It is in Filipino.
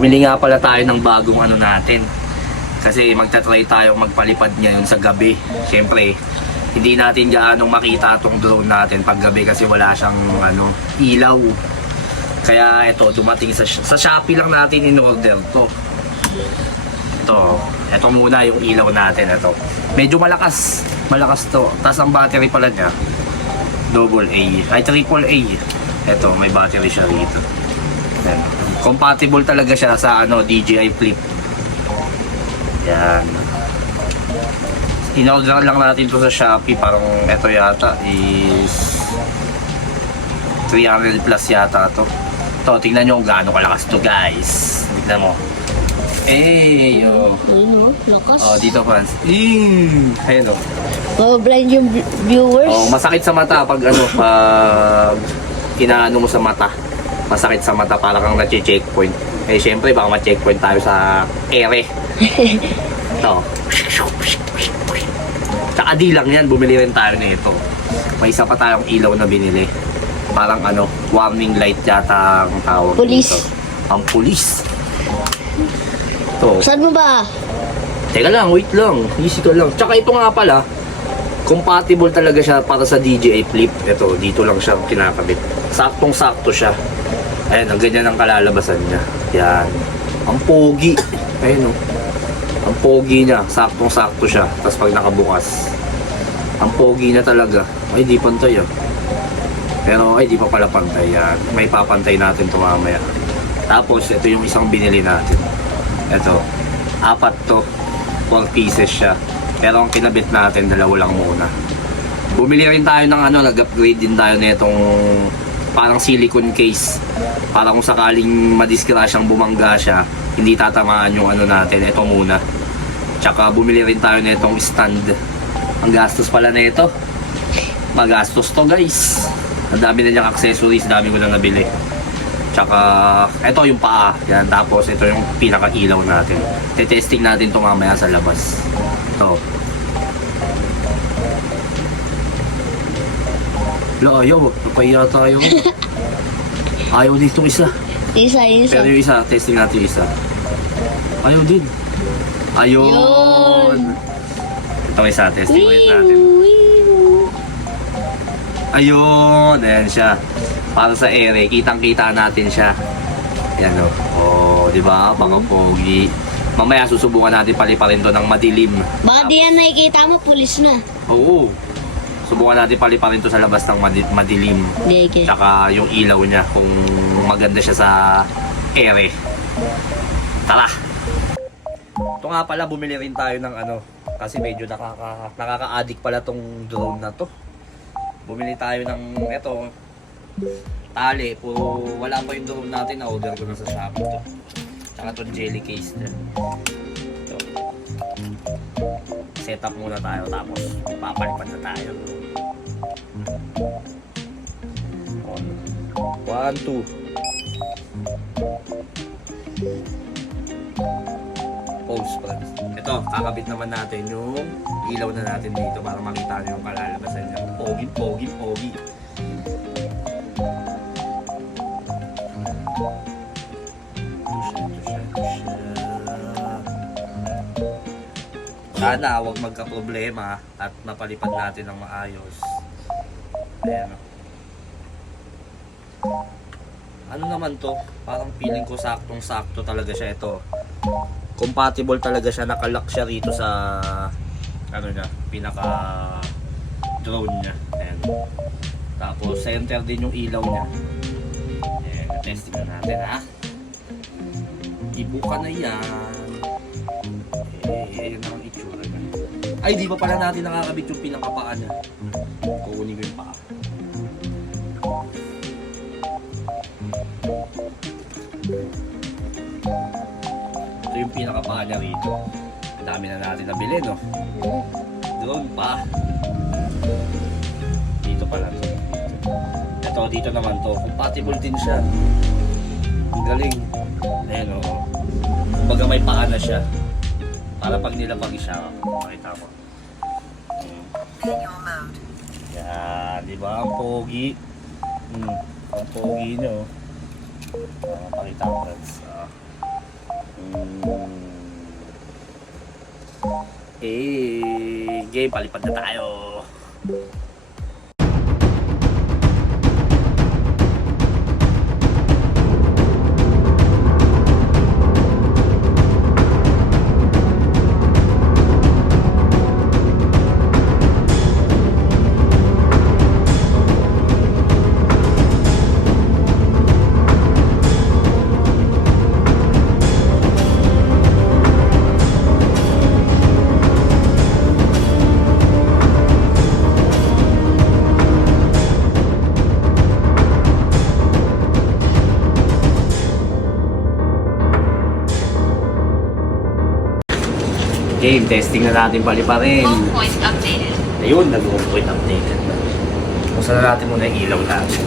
Bumili nga pala tayo ng bagong ano natin. Kasi magta-try tayo magpalipad ngayon sa gabi. Siyempre, hindi natin gaano makita itong drone natin pag gabi kasi wala siyang ano, ilaw. Kaya ito, dumating sa Shopee lang natin in-order to. Ito muna yung ilaw natin. Ito. Medyo malakas to. Tapos ang battery pala niya, triple A. Ito, may battery siya rito. Ayan. Compatible talaga siya sa ano, DJI Flip. Yan. In-order lang natin to sa Shopee. Parang ito yata is 300 plus yata to. Ito, tingnan nyo kung gaano kalakas to, guys. Tingnan mo. Lakas. Dito, Franz. Ayun, Blind yung viewers. masakit sa mata pag ano, pag inaano mo sa mata. Masakit sa mata, para kang na-checkpoint. Syempre, baka ma-checkpoint tayo sa ere. Ito. Tsaka di lang yan, bumili rin tayo nito. May isa pa tayong ilaw na binili. Parang ano, warning light yata ang tawag Police. dito. Ang police. Ito. Saan mo ba? Teka lang, wait lang. Easy ka lang. Tsaka ito nga pala, compatible talaga siya para sa DJI Flip. Ito, dito lang siya kinakabit. Saktong-sakto siya. Ayan, ang ganyan ang kalalabasan niya. Yan. Ang pogi. Ayun, ang pogi niya. Saktong-sakto siya. Tapos pag nakabukas, ang pogi na talaga. Ay, di pantay ah. Pero ay, di pa pala pantay. Yan. May papantay natin ito mamaya. Tapos, ito yung isang binili natin. Ito. 4 to. 4 pieces siya. Pero ang kinabit natin, 2 lang muna. Bumili rin tayo ng ano, nag-upgrade din tayo nitong parang silicone case. Para kung sakaling madiskrasyang bumangga siya, hindi tatamaan yung ano natin. Ito muna. Tsaka bumili rin tayo nitong stand. Ang gastos pala nito. Magastos to, guys. Ang dami na niyang accessories, dami ko na nabili. Tsaka, ito yung paa. Yan, tapos ito yung pinaka-ilaw natin. Testing natin ito mamaya sa labas. Ito. Ayaw, napahiya tayo. Ayaw ditong isa. Isa. Pero yung isa, testing natin yung isa. Ayaw din. Ayun. Ito isa, testing ulit natin. Ayun, ayan siya. Para sa ere, kitang-kita natin siya. Ayan o. Di ba? Mga pogi. Mamaya susubukan natin paliparin to ng madilim. Baka di yan nakikita mo, pulis na. Oo. Subukan natin paliparin to sa labas ng madilim. Okay. Tsaka yung ilaw niya kung maganda siya sa ere. Tara! Ito nga pala, bumili rin tayo ng ano. Kasi medyo nakaka-addict pala tong drone na to. Bumili tayo ng eto, tali. Puro wala pa yung drone natin, na-order ko na sa Shopee to. Tsaka itong jelly case na. Ito. Set up muna tayo, tapos papalipad na tayo. 1, 2. Pose, friends. Ito, kakabit naman natin yung ilaw na natin dito para makita nyo yung kalalabasan niya. Pogi. Sana huwag magka-problema at mapalipad natin ng maayos. Ayan. Ano naman to? Parang feeling ko saktong-sakto talaga siya ito. Compatible talaga siya, nakalock siya rito sa ano niya, pinaka drone niya. Ayan. Tapos center din yung ilaw niya. Ayan, testing na natin ha. Ibuka na yan. Ayan ang itsura niya. Ay, di pa pala natin nakakabit yung pinakapaan niya. Kukunin ko yung paa. Ito yung pinakapaa niya rito. Ang dami na natin nabili, no? Drone pa. Dito pala to. Ito, dito naman to. Compatible din siya. Ang galing. Ayan, o. Kumbaga may paa na siya. Para pag nilapag siya, makita mo. Manual mode. Yan, di ba? Ang pogi. Ang pogi nyo. Pakita ko, friends. Game, palipad na tayo. Game, testing na natin paliparin. Home point updated. Ayun, nag-home point updated na. Buksan na natin muna yung ilaw natin.